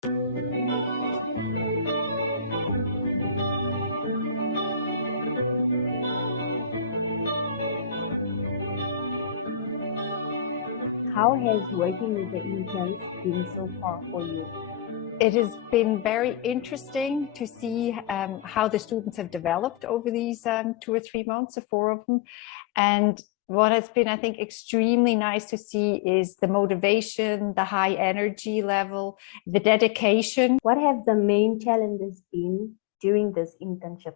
How has working with the interns been so far for you? It has been very interesting to see how the students have developed over these 2 or 3 months, the 4 of them. And what has been, I think, extremely nice to see is the motivation, the high energy level, the dedication. What have the main challenges been during this internship?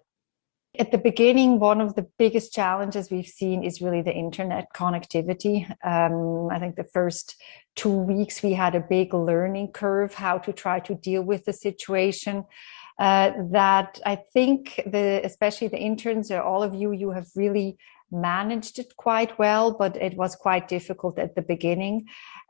At the beginning, one of the biggest challenges we've seen is really the internet connectivity. I think the first 2 weeks we had a big learning curve, how to try to deal with the situation. That I think especially the interns, or all of you have really managed it quite well, but it was quite difficult at the beginning.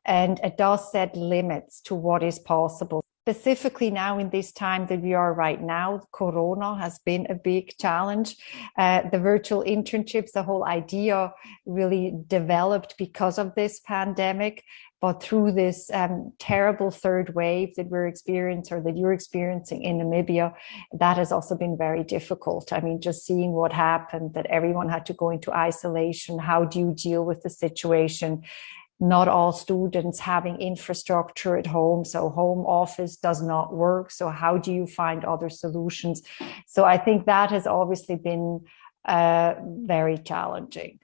And it does set limits to what is possible. Specifically now in this time that we are right now, Corona has been a big challenge. The virtual internships, the whole idea really developed because of this pandemic. But through this terrible third wave that we're experiencing, or that you're experiencing in Namibia, that has also been very difficult. I mean, just seeing what happened, that everyone had to go into isolation. How do you deal with the situation? Not all students having infrastructure at home, so home office does not work. So how do you find other solutions? So I think that has obviously been very challenging.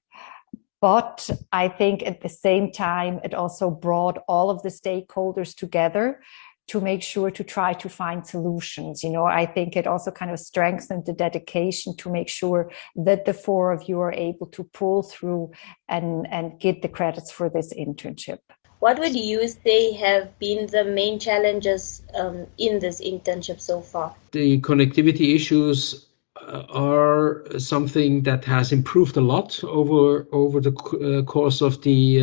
But I think at the same time, it also brought all of the stakeholders together to make sure to try to find solutions. You know, I think it also kind of strengthened the dedication to make sure that the 4 of you are able to pull through and get the credits for this internship. What would you say have been the main challenges in this internship so far? The connectivity issues are something that has improved a lot over the course of the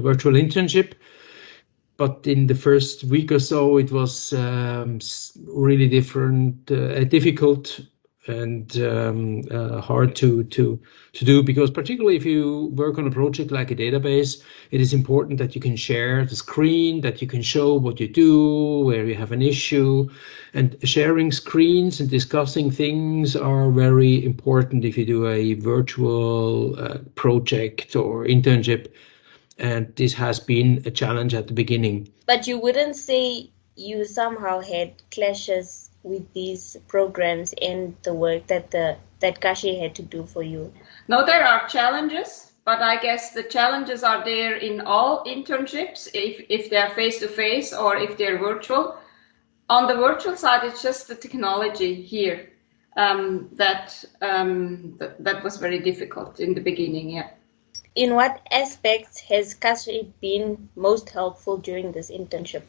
virtual internship. But in the first week or so, it was really difficult and hard to do, because particularly if you work on a project like a database, it is important that you can share the screen, that you can show what you do, where you have an issue, and sharing screens and discussing things are very important if you do a virtual project or internship. And this has been a challenge at the beginning. But you wouldn't say you somehow had clashes with these programs and the work that Kashi had to do for you? No, there are challenges, but I guess the challenges are there in all internships, if they're face-to-face or if they're virtual. On the virtual side, it's just the technology here that was very difficult in the beginning, yeah. In what aspects has Kashi been most helpful during this internship?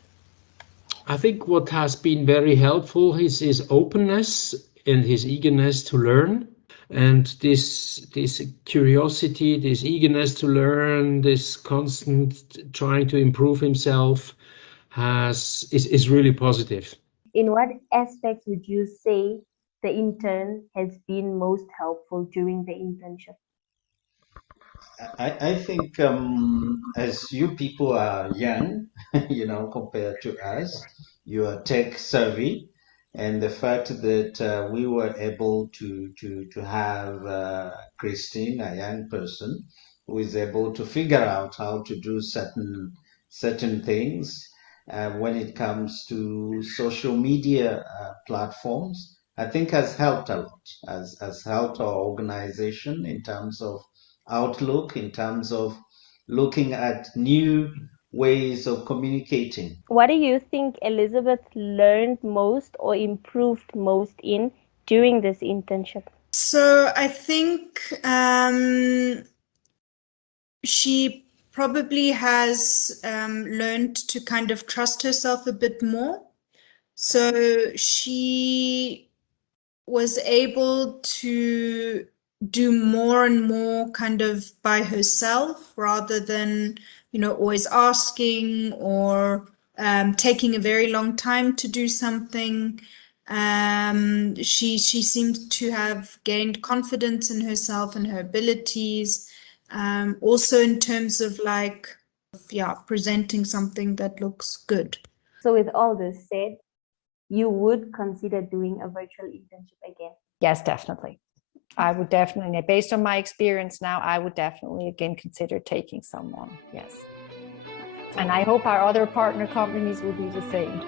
I think what has been very helpful is his openness and his eagerness to learn. And this curiosity, this eagerness to learn, this constant trying to improve himself is really positive. In what aspects would you say the intern has been most helpful during the internship? I think as you people are young, compared to us, you are tech savvy, and the fact that we were able to have Christine, a young person, who is able to figure out how to do certain things when it comes to social media platforms, I think has helped a lot, has helped our organization in terms of outlook, in terms of looking at new ways of communicating. What do you think Elizabeth learned most or improved most in during this internship? So I think she probably has learned to kind of trust herself a bit more. So she was able to do more and more kind of by herself, rather than, always asking or taking a very long time to do something. She seems to have gained confidence in herself and her abilities. Also in terms of presenting something that looks good. So with all this said, you would consider doing a virtual internship again? Yes, definitely. I would definitely, based on my experience now, I would definitely again consider taking someone. Yes. And I hope our other partner companies will do the same.